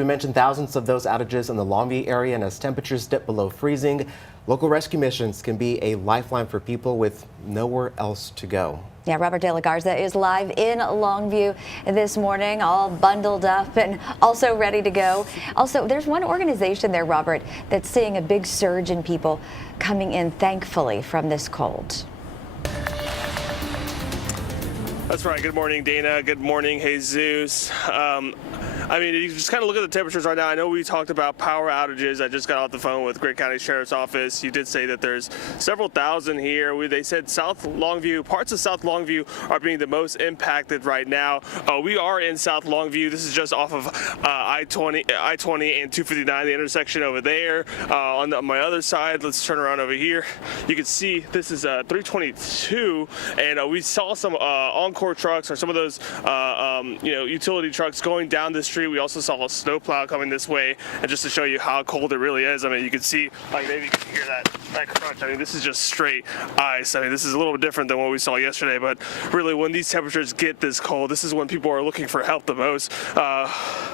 We mentioned thousands of those outages in the Longview area, and as temperatures dip below freezing, local rescue missions can be a lifeline for people with nowhere else to go. Yeah, Robert De La Garza is live in Longview this morning, all bundled up and also ready to go. Also, there's one organization there, Robert, that's seeing a big surge in people coming in, thankfully, from this cold. That's right. Good morning, Dana. Good morning, Jesus. I mean, you just kind of look at the temperatures right now. I know we talked about power outages. I just got off the phone with Greene County Sheriff's Office. You did say that there's several thousand here. They said South Longview, parts of South Longview are being the most impacted right now. We are in South Longview. This is just off of I-20 and 259, the intersection over there. On my other side, let's turn around over here. You can see this is 322, and we saw some Encore trucks or some of those utility trucks going down the street. We also saw a snowplow coming this way, and just to show you how cold it really is, I mean, you can see, like, maybe you can hear that crunch. I mean, this is just straight ice. I mean, this is a little bit different than what we saw yesterday, but really, when these temperatures get this cold, this is when people are looking for help the most.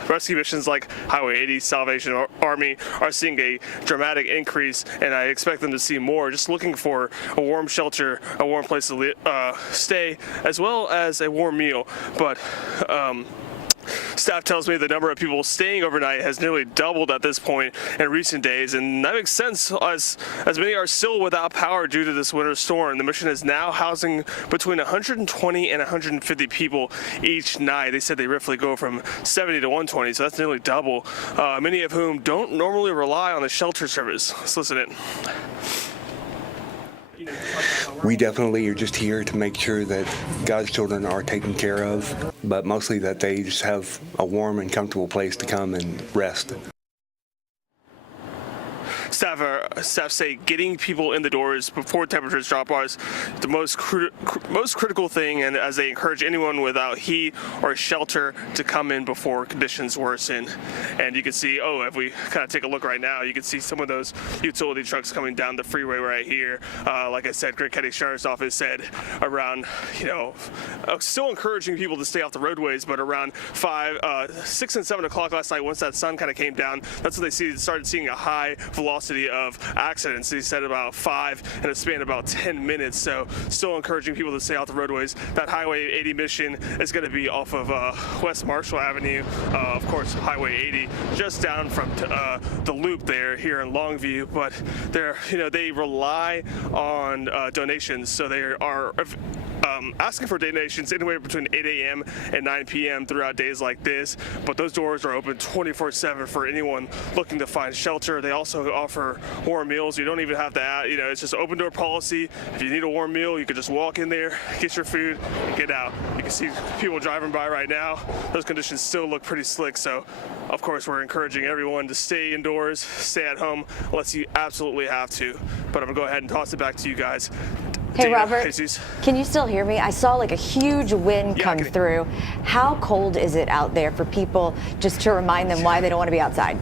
Rescue missions like Highway 80, Salvation Army are seeing a dramatic increase, and I expect them to see more, just looking for a warm shelter, a warm place to stay, as well as a warm meal. But staff tells me the number of people staying overnight has nearly doubled at this point in recent days, and that makes sense as many are still without power due to this winter storm. The mission is now housing between 120 and 150 people each night. They said they roughly go from 70 to 120, so that's nearly double, many of whom don't normally rely on the shelter service. Let's listen in. We definitely are just here to make sure that God's children are taken care of, but mostly that they just have a warm and comfortable place to come and rest. Staff say getting people in the doors before temperatures drop is the most critical thing, and as they encourage anyone without heat or shelter to come in before conditions worsen. And you can see, if we kind of take a look right now, you can see some of those utility trucks coming down the freeway right here. Like I said, Greene County Sheriff's Office said around, still encouraging people to stay off the roadways, but around 6 and 7 o'clock last night, once that sun kind of came down, that's when they started seeing a high velocity of accidents. He said about 5 in a span of about 10 minutes. So still encouraging people to stay off the roadways. That Highway 80 mission is going to be off of West Marshall Avenue, of course, Highway 80, just down from the loop there here in Longview. But they rely on donations, so they are asking for donations anywhere between 8 a.m. and 9 p.m. throughout days like this, but those doors are open 24/7 for anyone looking to find shelter. They also offer warm meals. You don't even have to add, it's just open door policy. If you need a warm meal, you can just walk in there, get your food, and get out. You can see people driving by right now. Those conditions still look pretty slick, so of course we're encouraging everyone to stay indoors, stay at home unless you absolutely have to. But I'm gonna go ahead and toss it back to you guys. Hey, Robert, can you still hear me? I saw like a huge wind come through. How cold is it out there for people, just to remind them why they don't want to be outside?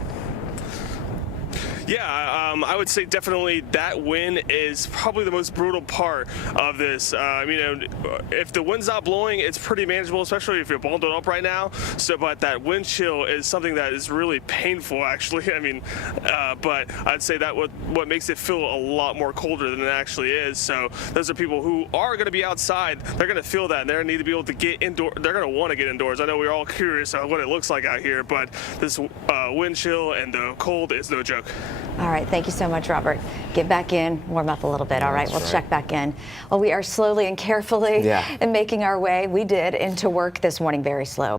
Yeah, I would say definitely that wind is probably the most brutal part of this. If the wind's not blowing, it's pretty manageable, especially if you're bundled up right now. But that wind chill is something that is really painful, actually. But I'd say that what makes it feel a lot more colder than it actually is. So those are people who are going to be outside. They're going to feel that, and they're going to need to be able to get indoors. They're going to want to get indoors. I know we're all curious on what it looks like out here, but this wind chill and the cold is no joke. All right, thank you so much, Robert. Get back in, warm up a little bit. All right, we'll check back in. Well, we are slowly and carefully making our way. We did into work this morning, very slow.